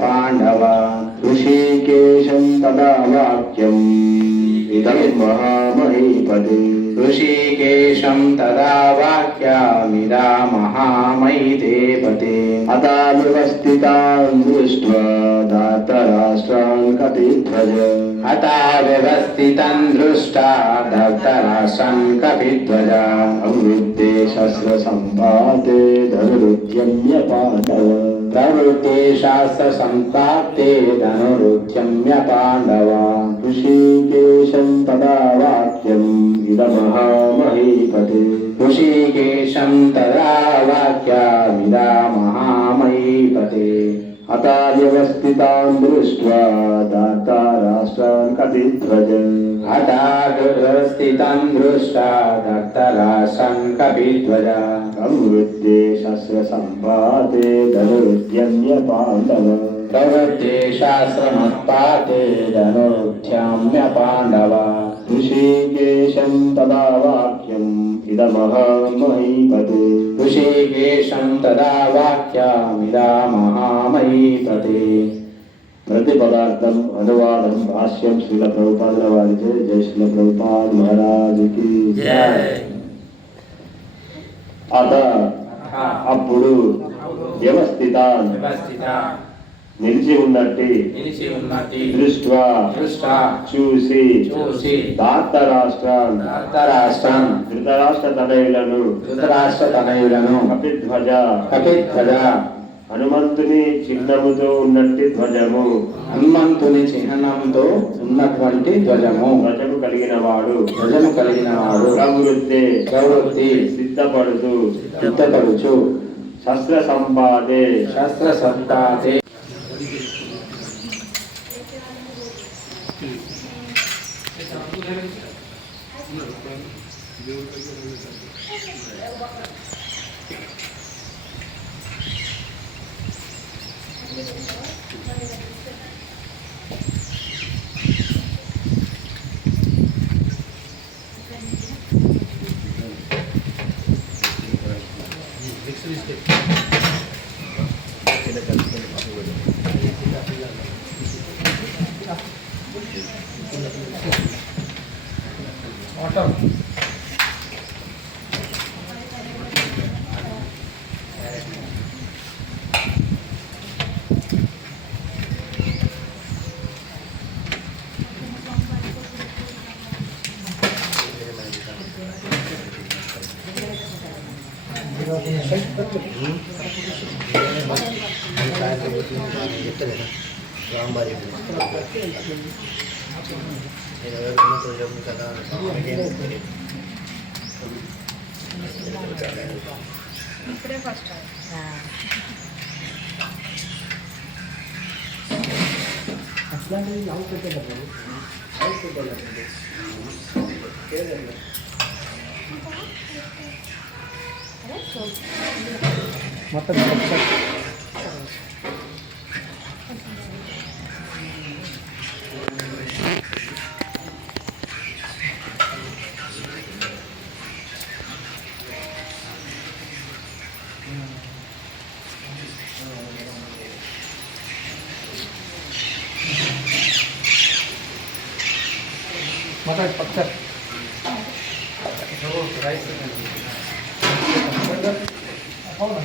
पांडव ऋषिकेशं तदा वाक्यम् इदं महामहीपते ऋषिकेशं तदा वाक्यमिदा महामहीदेवते अदा व्यवस्थितान् दृष्ट्वा धार्तराष्ट्रान् कपिध्वज अता व्यवस्थितं दृष्टा धार्तराष्ट्रं कपिध्वज अवृद्धे शस्त्रसम्पाते धनुरुद्यम्य पाण्डव प्रवृत्ते शास्त्र संप्राप्ते धनुरुद्यम्य पांडवा ऋषिकेशं तदा वाक्यम् इदमहामहीपते ऋषिकेशं तदा वाक्यमिदा महामहीपते अता व्यवस्थितान् दृष्ट्वा धार्तराष्ट्रान् कपिध्वज अता व्यवस्थितं दृष्ट्वा धार्तराष्ट्रं कपिध्वज संवृत्ते शस्त्रसम्पाते धनुरुद्यम्य पाण्डव प्रवृत्ते शास्त्रमुत्पाते धनुरुद्यम्य पाण्डव ऋषिकेशं तदा वाक्यम् इदमहामहीपते ऋषिकेशं तदा वाक्यमिदा महामहीपते प्रतिपदार्थम अनुवादम भाष्यम श्रील प्रभुपाद वारिजे जय श्रील प्रभुपाद महाराज की जय अत అప్పుడు వ్యవస్థిత నిలిచి ఉన్నట్టి దృష్ట్వా చూసి ధార్తరాష్ట్రం ధృతరాష్ట్ర తనయులను కపిధ్వజ హనుమంతుని చిహ్నముతో ఉన్నట్టి ధ్వజము హనుమంతుని చిహ్నంతో ఉన్నటువంటి ధ్వజము కలిగిన వాడు ప్రవృత్తి సిద్ధపడుచు శస్త్ర సంపాదే ఇప్పుడే ఫస్ట్ అట్లాంటివి లవ్ పెట్టేటప్పుడు మొత్తం మాట్లాడి పక్క రైస్ అవునా